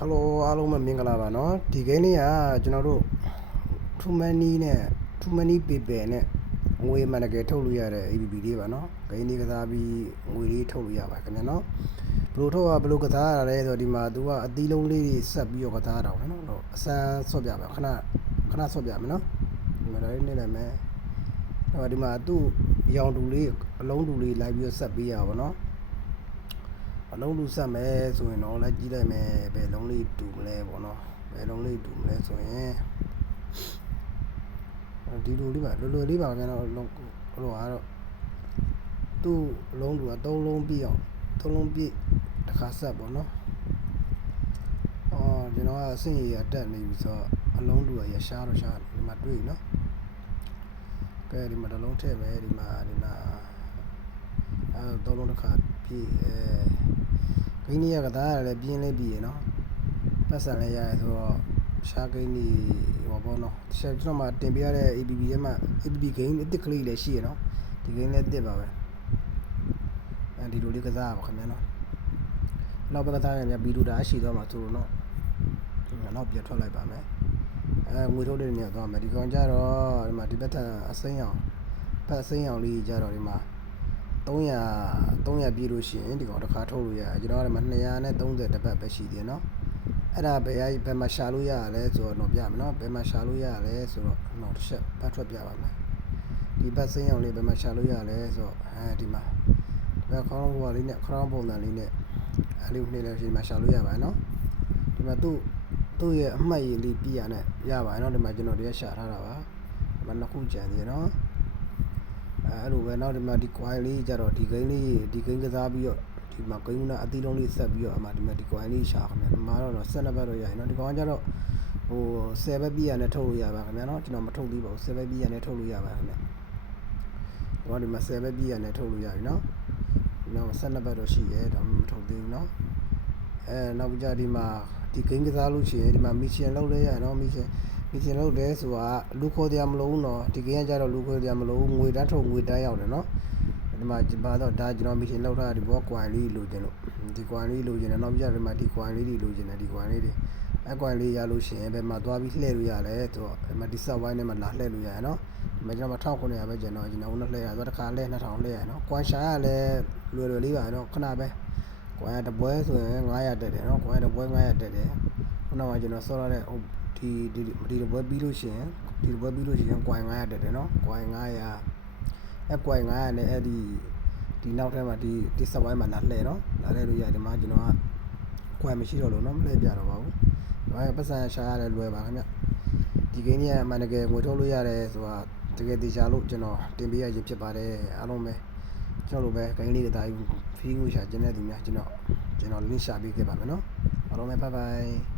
Hello အားလုံးပဲမင်္ဂလာပါเนาะဒီကိန်းလေးကကျွန်တော်တို့ too many နဲ့ too many people နဲ့ငွေမှန်တကယ်ထုတ်လို့ရတဲ့ APP လေးပါเนาะကိန်းလေးကစားပြီးငွေလေးထုတ်လို့ရပါခင်ဗျာเนาะဘယ်လိုထုတ်ရဘယ်လိုကစားရလဲဆိုတော့ဒီမှာ तू ကအသီးလုံးလေးတွေဆက်ပြီးတော့ကစားတာပေါ့နော်အစမ်းဆော့ပြပါခဏဆော့ပြမယ်เนาะဒီမှာလည်းနေလိုက်မယ်ဒီမှာသူ့ရောင်တူလေးအလုံးတူလေးလိုက်ပြီးတော့ဆက်ပေးရပါเนาะအလုံးလူဆက်မယ်ဆိုရင်တော့လိုက်ကြည့်လိုက်မယ်ဘယ်လုံးလေးတူမလဲပေါ့နော်ဘယ်လုံးလေးတူမလဲဆိုရင်ဒီလိုလေးပါလွယ်လွယ်လေးပါဗျာတော့လုံးဟိုကတော့သူ့အလုံးလူက3လုံးပြည့်အောင်3လုံးပြည့်တစ်ခါဆက်ပေါ့နော်ကျွန်တော်ကအဆင့်ရတက်နေပြီဆိုတော့အလုံးလူကရရှားတော့ရှားဒီမှာတွေ့နော်ကဲဒီမှာတစ်လုံးထည့်မယ်ဒီမှာ3လုံးတစ်ခါပြည့်ဂိမ်းကြီးကသားရတယ်ပြင်းလေးပြီးရနော်ပတ်စံလေးရတယ်ဆိုတော့ရှားဂိမ်းကြီးဟောပေါ့နော်ဆက်ကျွန်တော်မှတင်ပြရတဲ့ APP ရဲ့မှာ APP ဂိမ်းအစ်စ်ကလေးလည်းရှိရနော်ဒီဂိမ်းလည်းအစ်စ်ပါပဲဒီလိုလေးကစားပါခင်ဗျာနော်နောက်ဘက်ကသားရင်ဗီဒီယိုဒါရှိသွားမှာဆိုလို့နော်နောက်ပြထွက်လိုက်ပါမယ်ငွေထုတ်တဲ့နေရာသွားမယ်ဒီကောင်ကြတော့ဒီမှာဒီဘက်ထအစိမ်းအောင်ဖက်အစိမ်းအောင်လေးကြတော့ဒီမှာ300ပြည့်လို့ရှိရင်ဒီကောင်တစ်ခါထုတ်လို့ရတယ်ကျွန်တော်ကဒီမှာ230တစ်ပတ်ပဲရှိသေးတယ်เนาะအဲ့ဒါဘယ်မှာရှာလို့ရရလဲဆိုတော့ပြမယ်เนาะဘယ်မှာရှာလို့ရရလဲဆိုတော့နောက်တစ်ချက်ပတ်ထွက်ပြပါမယ်ဒီဘက်စိမ်းအောင်လေးဘယ်မှာရှာလို့ရရလဲဆိုတော့ဒီမှာဘယ်ခေါင်းဟိုလေးနဲ့ခေါင်းပုံစံလေးနဲ့အဲ့လေးနှိမ့်လိုက်ဒီမှာရှာလို့ရပါတယ်เนาะဒီမှာသူ့ရဲ့အမှတ်ရည်လေးပြရနဲ့ရပါတယ်เนาะဒီမှာကျွန်တော်တည်းရှာထားတာပါဒီမှာနှစ်ခုကြံသေးတယ်เนาะအဲ့လိုပဲနောက်ဒီမှာဒီ coin လေးကြတော့ဒီဂိမ်းကစားပြီးတော့ဒီမှာဂိမ်းကအသီးလုံးလေးဆက်ပြီးတော့အမှဒီမှာဒီ coin လေးရှာခင်ဗျာဒီမှာတော့12ဘတ်တော့ရရင်နော်ဒီကောင်ကကြတော့ဟို10ဘတ်ပြည့်ရနဲ့ထုတ်လို့ရပါခင်ဗျာနော်ကျွန်တော်မထုတ်သေးပါဘူး10ဘတ်ပြည့်ရနဲ့ထုတ်လို့ရပါခင်ဗျာဒီမှာ10ဘတ်ပြည့်ရနဲ့ထုတ်လို့ရပြီနော်နောက်12ဘတ်တော့ရှိရဲဒါမှမထုတ်သေးဘူးနော်နောက်ကြဒီမှာဒီဂိမ်းကစားလို့ရှိရင်ဒီမှာ mission လုပ်လဲရနော် mission လုပ်တယ်ဆိုတာလူခေါ်တရားမလို့နော်ဒီကိန်းကကြတော့လူခေါ်တရားမလို့ငွေတန်းထုတ်ငွေတန်းရောက်တယ်နော်ဒီမှာတော့ဒါကျွန်တော် mission လောက်ထားဒီဘော coin လေးလိုချင်လို့ဒီ coin လေးလိုချင်တယ်နောက်ပြဒီမှာဒီ coin လေးတွေလိုချင်တယ်ဒီ coin လေးတွေcoin လေးရလို့ရှိရင်ဘယ်မှာသွားပြီးလှည့်လို့ရလဲဆိုတော့ဒီမှာဒီ set wine နဲ့မှာလာလှည့်လို့ရရနော်ဒီမှာကျွန်တော်1900ပဲကျွန်တော်လှည့်ရဆိုတော့တစ်ခါလှည့်2000လှည့်ရနော် coin ရှာရလဲလွယ်လေးပါနော်ခဏပဲ coin တပွဲဆိုရင်900တက်တယ်နော် coin တပွဲ900တက်တယ်ခုနကကျွန်တော်ဆော်ရတဲ့ဒီဘွဲပြီးလို့ရှိရင်coin 900တက်တယ်နော် coin 900coin 900နဲ့ဒီနောက်ထဲမှာဒီစပိုင်းမှာလာလှည့်နော်လာလှည့်လို့ရတယ်မှာကျွန်တော်က coin မရှိတော့လို့နော်မလှည့်ပြတော့ပါဘူးဒါပေမဲ့ပတ်စံရှာရတယ်လွယ်ပါခင်ဗျဒီကိန်းကြီးကအမှန်တကယ်ငွေထုတ်လို့ရတယ်ဆိုတာတကယ်တေချာလို့ကျွန်တော်တင်ပေးရခြင်းဖြစ်ပါတယ်အားလုံးပဲကျွန်တော်လိုပဲကိန်းလေးတွေတာဖီးငွေရှာခြင်းတဲ့သူများကျွန်တော် link ရှာပေးခဲ့ပါမယ်နော်အားလုံးပဲ bye bye